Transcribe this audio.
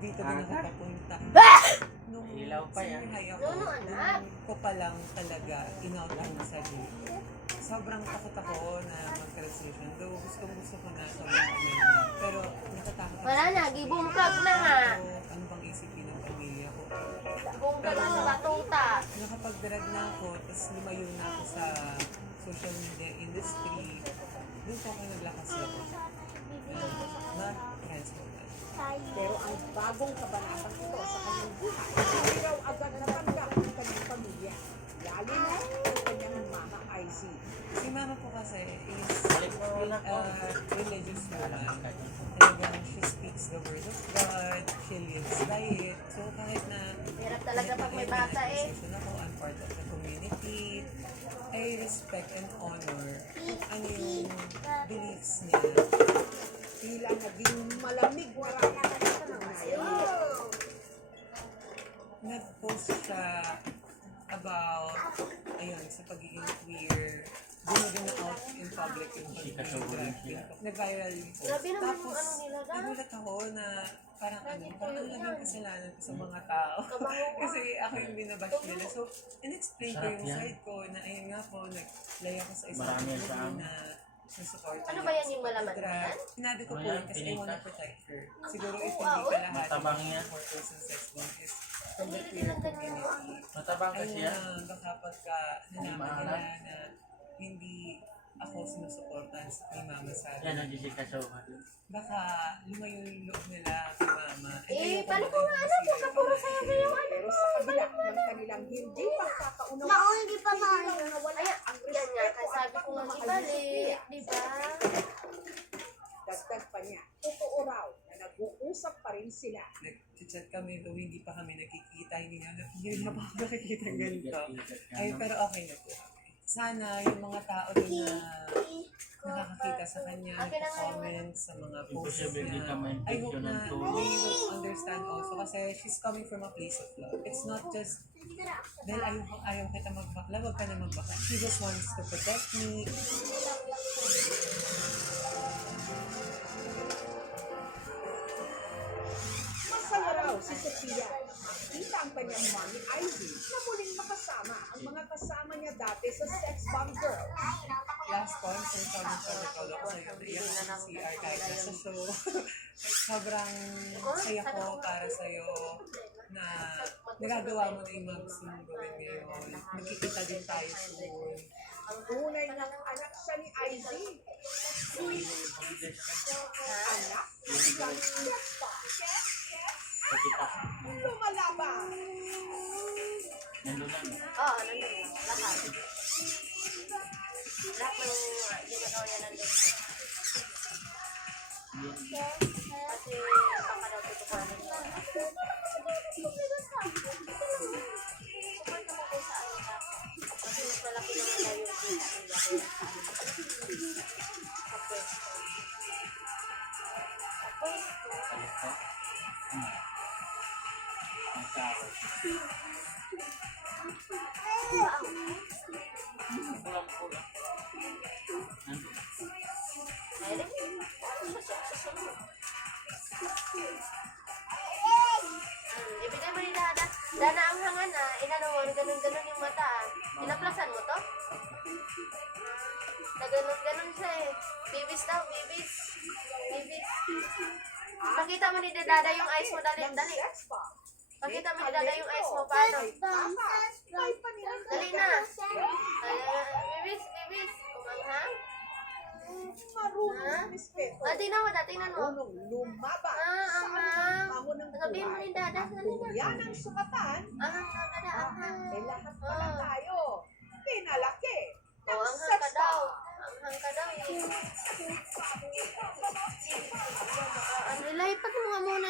dito din ako papunta. Nung Ilaw pa yan. senior high ako, nung ko pa lang talaga in-out ang sarili. Sobrang takot ako na mag-transition. Though gusto ko na sobrang na. Pero natatakot ako. Wala na, gibungkag na nga. Ano bang isipin ng pamilya ko? Bungkag na sa batuta. Nakapag-drag na ako, tapos lumayo na ako sa social media industry. Doon po ako naglakas ako. Ma-transform na. Pero ang bagong kabanatang ito sa kanyang buhay, hindi raw agad natanggap ng kanyang pamilya. Lalo na ang kanyang mama IZ. Si mama po kasi is religious woman. Talagang she speaks the word of God, she lives by it. So kahit na Hirap talaga pag may bata eh. ako, I'm part of the community, I respect and honor ano yung beliefs niya. Tila naging malamig na rapat ng ngayon. Nag-post siya about, ayun, sa pagiging queer. Doon na out in public yung pagiging drag queen. Nag-viral yun po. Grabe naman yung Tapos, ano nila, da. nagulat ako na parang ano naging kasalanan ko sa mga tao. Kasi ako yung binabash nila. So, in-explain ko yung side ko na ayun nga po, naglay ako sa isang community na support. Ano ba yan yung malaman na yan? Sinabi ko po yun kasi I wanna protect her. Siguro if hindi ka lahat Matabang yan. for person sex bomb is from the queer community. Matabang kasi yan. Ayun na, baka pagka nalaman nila na hindi ako sinusuportan ni mama sa Yan ang akin, Jessica Soha. baka lumayo yung loob nila kay mama. Eh, paano ko nga alam kung kapuro sa'yo ba yung ano? Pero sa kabila ng kanilang hindi pagkakaunawaan, Mao, hindi pa maayo. nawala Ayan, ang yan nga, respeto kasi at sabi ko nga pagmamahal ibali, sa Sophia. di ba? Dagdag pa niya, totoo raw na nag-uusap pa rin sila. Nag-chat kami, though hindi pa kami nakikita, hindi na pa ako nakikita ganito. Ay, pero okay na po. Sana yung mga tao din na nakakakita sa kanya, nag-comment sa mga posts Imposible di ka niya. I hope ma-infection na ng tulog. they will understand also kasi she's coming from a place of love. It's not just dahil ayaw kita magbakla, wag ka na magbakla. She just wants to protect me. Masaya raw si Sophia. Makita ang kanyang mommy Ivy na muling makasama ang mga kasama niya dati sa Sex Bomb Girl. Last concert, sobrang protocol ako. Naiyak ako sa CR kahit nasa show. Sobrang saya ko para sa'yo na nagagawa mo na yung mga gusto mong gawin ngayon. Magkikita din tayo soon. Ang tunay ng anak siya ni Ivy. Anak ng isang Vespa. Kita. Lumalaban. Nandun lang. Oo, nandun lang. Lahat. Lahat ng ginagawa niya nandun. Kasi baka daw tutupanin siya. Support naman kayo sa ano ka. Kasi mas malaki naman daw yung kita nila. Sa pwesto. Sa pwesto. Ito. Ang tao. Wow. Kulang-kulang. Nandun. Ayun. Ibigay mo ni Dada. Dana ang hanga na. Inano mo, ganun-ganun yung mata. Inaplasan mo to? Na ganun-ganun siya eh. Bibis daw, bibis. Bibis. Pakita mo ni Dada yung eyes mo. Dali, dali. Vespa. Pakita mo ni Dada yung eyes mo. Paano? May panilang Dali na. Bibis, bibis. Kumanghang. marunong respeto. Tingnan mo, tingnan mo. Marunong lumaban Ah, sa anghang. hamon ng Sabihin mo buhay. ni Dada. At kung yan ang sukatan, Anghang ka na, anghang. eh lahat pala tayo. Pinalaki ng Oh, anghang sex ka daw. bomb. Anghang ka daw eh. Ano, lipat mo nga muna